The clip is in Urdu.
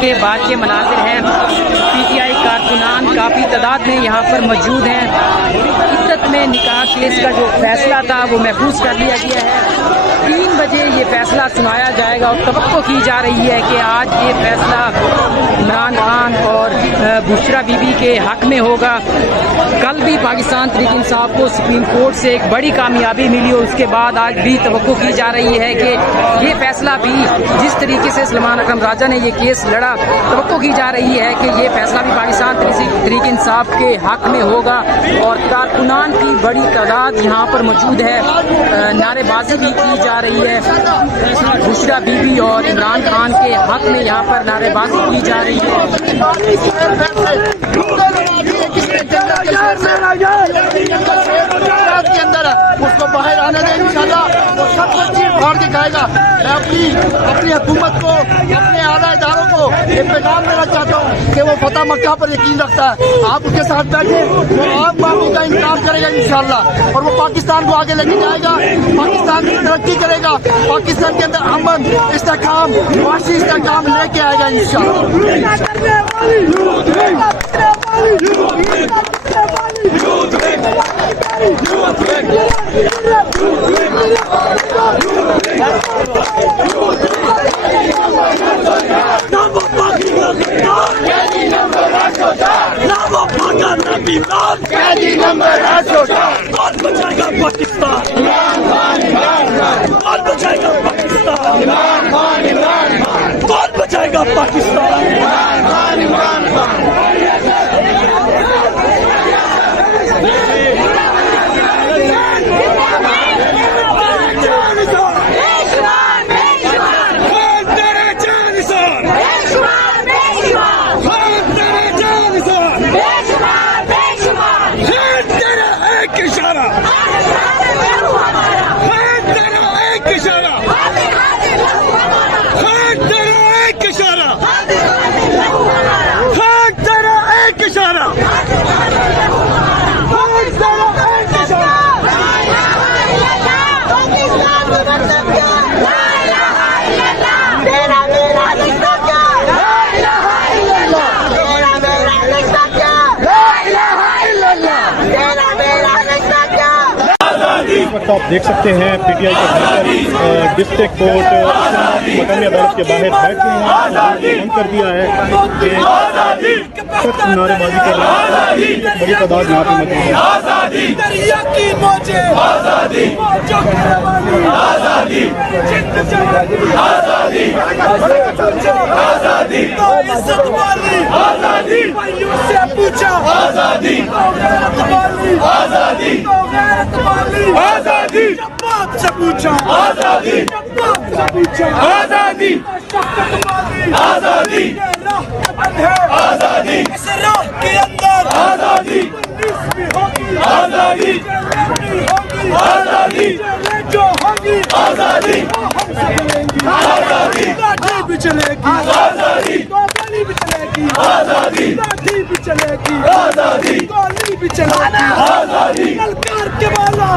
کے بعد کے مناظر ہیں۔ پی ٹی آئی کارکنان کافی تعداد میں یہاں پر موجود ہیں۔ عدت میں نکاح کیس کا جو فیصلہ تھا وہ محفوظ کر لیا گیا ہے۔ 3 بجے یہ فیصلہ سنایا جائے گا اور توقع کی جا رہی ہے کہ آج یہ فیصلہ عمران خان اور بشرا بی بی کے حق میں ہوگا۔ کل بھی پاکستان تحریک انصاف کو سپریم کورٹ سے ایک بڑی کامیابی ملی اور اس کے بعد آج بھی توقع کی جا رہی ہے کہ یہ فیصلہ بھی جس طریقے سے سلمان اکرم راجہ نے یہ کیس لڑا، توقع کی جا رہی ہے کہ یہ فیصلہ بھی پاکستان تحریک انصاف کے حق میں ہوگا اور کارکنان کی بڑی تعداد یہاں پر موجود ہے۔ نعرے بازی بھی کی جا رہی ہے۔ بشرا بی بی اور عمران خان کے حق میں یہاں پر نعرے بازی کی جا رہی ہے۔ اس کو باہر آنے دیں انشاءاللہ، وہ سب کو چیز پھاڑ کے کھائے گا۔ میں اپنی حکومت کو، اپنے اعلیٰ اداروں کو یہ پیغام دینا چاہتا ہوں کہ وہ فتح مکہ پر یقین رکھتا ہے۔ آپ اس کے ساتھ بیٹھے، وہ آپ معافی کا انتظام کرے گا انشاءاللہ اور وہ پاکستان کو آگے لے کے جائے گا، پاکستان کی ترقی کرے گا، پاکستان کے اندر امن، استحکام، معاشی استحکام لے کے آئے گا انشاءاللہ۔ کون بچائے گا پاکستان؟ کون بچائے گا پاکستان؟ کون بچائے گا پاکستان؟ آپ دیکھ سکتے ہیں پی ٹی آئی کے بہتر ڈسٹرکٹ کورٹ مقامی عدالت کے باہر بیٹھے ہیں، بند کر دیا ہے کہ سخت نعرے بازی کر رہے ہیں، بڑی تعداد یہاں پہ آزادی باپ سے پوچھا، آزادی باپ سے پوچھا، آزادی آزادی آزادی اس راہ کے اندر آزادی آزادی آزادی جو ہوگی آزادی آزادی لاٹھی بھی چلے گی، آزادی گولی بھی چلے گی، آزادی لاٹھی بھی چلے گی، آزادی گولی بھی چلے گی، آزادی للکار کے والا